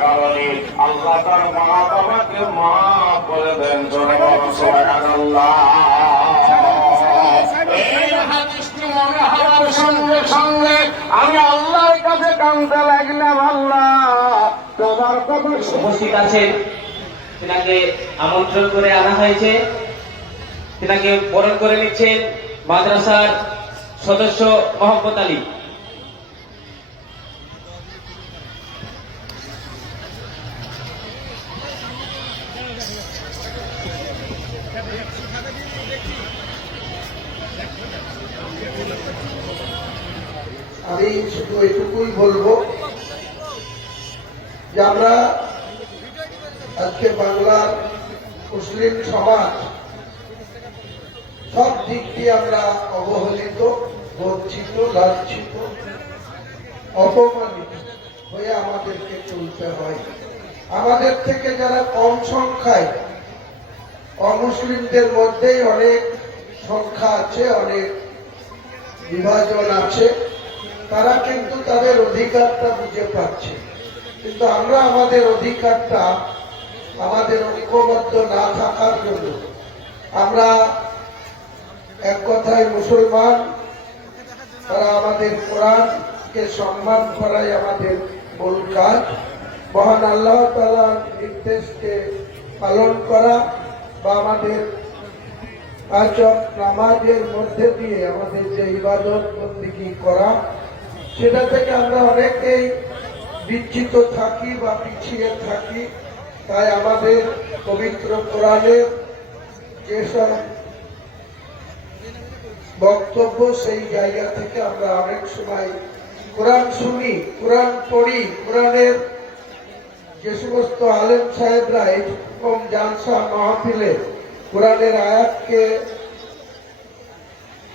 কারণে আল্লাহ তার মা বাবাকে মাফ করে দেন। সুবহানাল্লাহ। এই হাদিসটি মনে হওয়ার সঙ্গে সঙ্গে আমি আল্লাহর কাছে কাঁদতে লাগলাম, আল্লাহ তোমার কথা উপস্থিত আছেন, তিনাকে আমন্ত্রণ করে আনা হয়েছে, তিনাকে বরণ করে নিচ্ছেন মাদ্রাসার সদস্য মোহাম্মদ আলী। আমি শুধু এটুকুই বলবো যে আমরা আজকে বাংলার মুসলিম সমাজ সব দিক দিয়ে আমরা অবহেলিত, বঞ্চিত, লাঞ্ছিত, অপমানিত হয়ে আমাদেরকে চলতে হয়। আমাদের থেকে যারা কম সংখ্যায়, অমুসলিমদের মধ্যেই অনেক সংখ্যা আছে, অনেক বিভাজন আছে, তারা কিন্তু তাদের অধিকারটা বুঝে পাচ্ছে। কিন্তু আমরা আমাদের অধিকারটা আমাদের ঐক্যবদ্ধ না থাকার জন্য আমরা এক কথায় মুসলমান, তারা আমাদের কোরআনকে সম্মান করাই আমাদের মূল কাজ। মহান আল্লাহ তাআলার নির্দেশকে পালন করা বা আমাদের পাঁচ ওয়াক্ত নামাজের মধ্যে দিয়ে আমাদের যে ইবাদত বন্দেগী করা, সেটা থেকে আমরা অনেকেই বিচ্যুত থাকি বা পিছিয়ে থাকি। তাই আমাদের পবিত্র কোরআনের যেসব বক্তব্য, সেই জায়গা থেকে আমরা অনেক সময় কোরআন শুনি, কোরআন পড়ি, কোরআনের যে সমস্ত আলেম সাহেবরা এরকম জালসা মাহফিলে কোরআনের আয়াতকে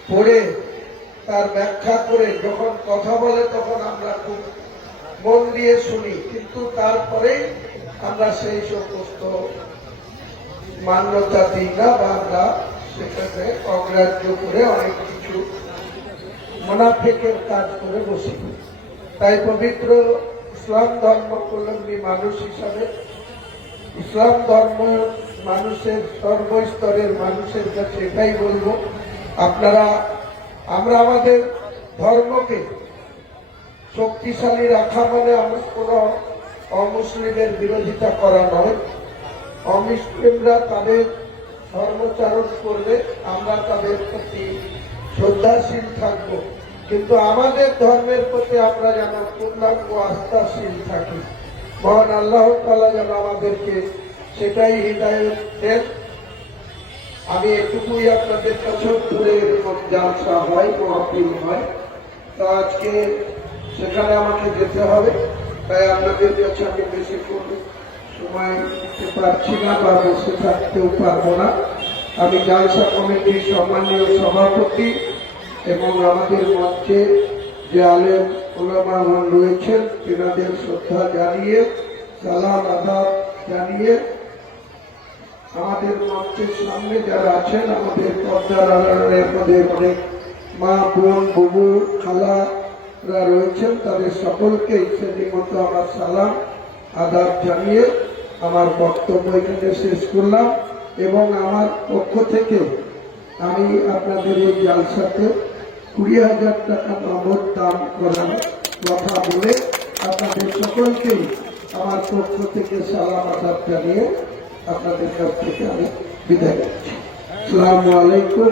পড়ে তার ব্যাখ্যা করে যখন কথা বলে, তখন আমরা খুব মন দিয়ে শুনি, কিন্তু তারপরেই আমরা সেই সমস্ত মান্যতা দিই না বা আমরা সেটাকে অগ্রাহ্য করে অনেক কিছু মুনাফিকের কাজ করে বসি। তাই পবিত্র ইসলাম ধর্মাবলম্বী মানুষ হিসাবে ইসলাম ধর্ম মানুষের সর্বস্তরের মানুষের কাছে এটাই বলবো, আমরা আমাদের ধর্মকে শক্তিশালী রাখা মানে আমরা কোনো অমুসলিমের বিরোধিতা করা নয়। অমুসলিমরা তাদের ধর্মচারণ করবে, আমরা তাদের প্রতি শ্রদ্ধাশীল থাকবো, কিন্তু আমাদের ধর্মের প্রতি আমরা যেন পূর্ণাঙ্গ আস্থাশীল থাকি। মহান আল্লাহ তাআলা যেন আমাদেরকে সেটাই হৃদায়ত দেন। আমি এটুকুই আপনাদের কাছে ধরে, এরকম জালসা হয়, মাহফিল হয়, তা আজকে সেখানে আমাকে যেতে হবে, তাই আপনাদের কাছে আমি বেশিক্ষণ সময় দিতে পারছি না বা বসে থাকতেও পারবো না। আমি জালসা কমিটির সম্মানীয় সভাপতি এবং আমাদের মঞ্চে যে আলেম ওলামাগণ রয়েছেন, তেনাদের শ্রদ্ধা জানিয়ে, সালাম আদাব জানিয়ে, আমাদের মঞ্চের সামনে যারা আছেন, আমাদের পর্দার আড়ালের মধ্যে অনেক মা, বোন, বুবু, খালারা রয়েছেন, তাদের সকলকে ইচ্ছাদির মতো আমার সালাম আদাব জানিয়ে আমার বক্তব্য এখানে শেষ করলাম। এবং আমার পক্ষ থেকে আমি আপনাদের এই জালসাতে 20,000 টাকা নগদ দান করার কথা বলে আপনাদের সকলকেই আমার পক্ষ থেকে সালাম আদাব জানিয়ে আপনাদের কাছ থেকে আমি বিদায় করছি। আসসালামু আলাইকুম।